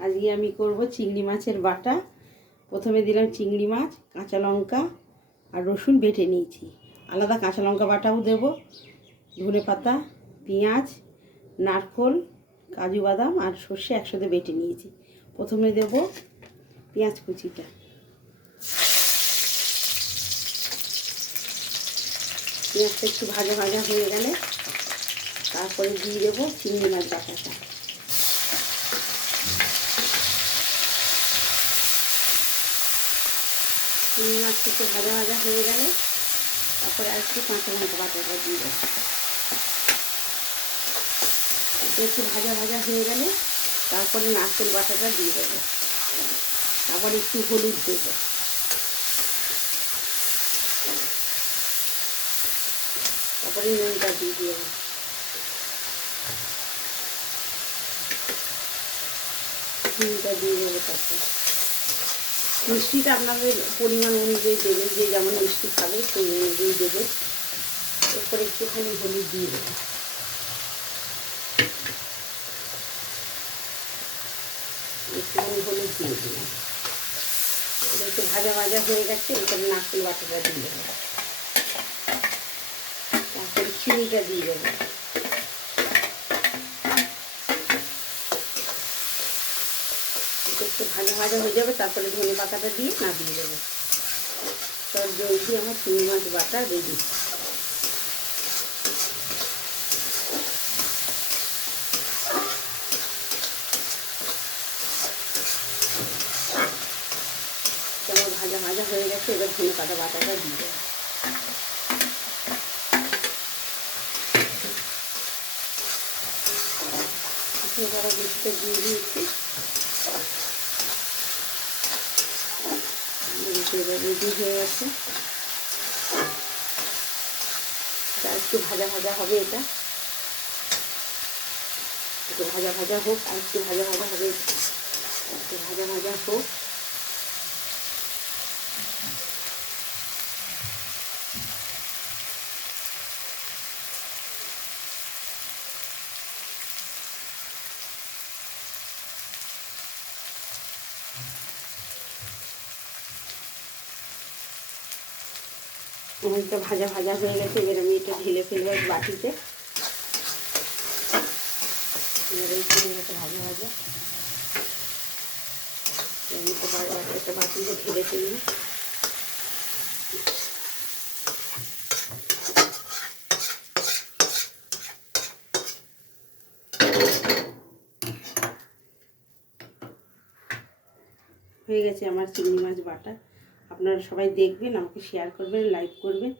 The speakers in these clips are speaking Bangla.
আজকে আমি করব চিংড়ি মাছের বাটা। প্রথমে দিলাম চিংড়ি মাছ, কাঁচা লঙ্কা আর রসুন বেটে নিয়েছি। আলাদা কাঁচা লঙ্কা বাটাও দেবো, ধনে পাতা, পেঁয়াজ, নারকোল, কাজু বাদাম আর সর্ষে একসাথে বেটে নিয়েছি। প্রথমে দেব পেঁয়াজ কুচিটা। পেঁয়াজটা একটু ভাজা ভাজা হয়ে গেলে তারপরে দিয়ে দেবো চিংড়ি মাছ বাটাটা। চিংড়ি মাছটা একটু ভাজা ভাজা হয়ে গেলে তারপরে আর একটু কাঁচা লঙ্কা বাটাটা দিয়ে দেবো। একটু ভাজা ভাজা হয়ে গেলে তারপরে নারকেল বাটাটা দিয়ে দেবো। তারপরে একটু হলুদ দেবো। তারপরে নুনটা দিয়ে দেবো। নুনটা দিয়ে দেবো তারপর। মিষ্টিটা আপনাদের পরিমাণ অনুযায়ী দেবেন, যে যেমন মিষ্টি খাবে সেই অনুযায়ী দেবে এরপরে একটুখানি হলুদ দিয়ে দেবেন। একটুখানি হলুদ দিয়ে এটা একটু ভাজা ভাজা হয়ে গেছে এখানে নারকেল বাটাটা দিয়ে দেবো তারপরে চিনিটা দিয়ে দেবো একটু ভাজা ভাজা হয়ে যাবে, তারপরে ধনে পাতাটা দিয়ে না দিয়ে দেবো সব জলদি আমার চিংড়ি মাছ বাটা রেডি। আমার ভাজা ভাজা হয়ে গেছে, এবার ধনে পাতা বাটাটা দিয়ে দেবো। কিছুটা দিয়ে দিয়েছি। রেডি হয়ে গেছে। একটু ভাজা ভাজা হবে এটা। একটু ভাজা ভাজা হোক, আর একটু ভাজা ভাজা হবে একটু ভাজা ভাজা হোক। অনেকটা ভাজা ভাজা হয়ে গেছে, এবার আমি এটা ঢেলে ফেলব বাটিতে। এবার এই চিংড়িটা ভাজা ভাজা। একটা বাটিতে ঢেলে ফেলব হয়ে গেছে আমার চিংড়ি মাছ বাটা। আপনারা সবাই দেখবেন আমাকে শেয়ার করবেন লাইক করবেন।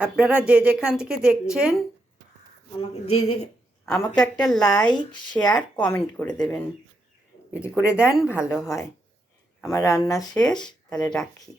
আপনারা যে যেখান থেকে দেখছেন আমাকে যে যে আমাকে একটা লাইক শেয়ার কমেন্ট করে দেবেন। যদি করে দেন ভালো হয়। আমার রান্না শেষ তাহলে রাখি।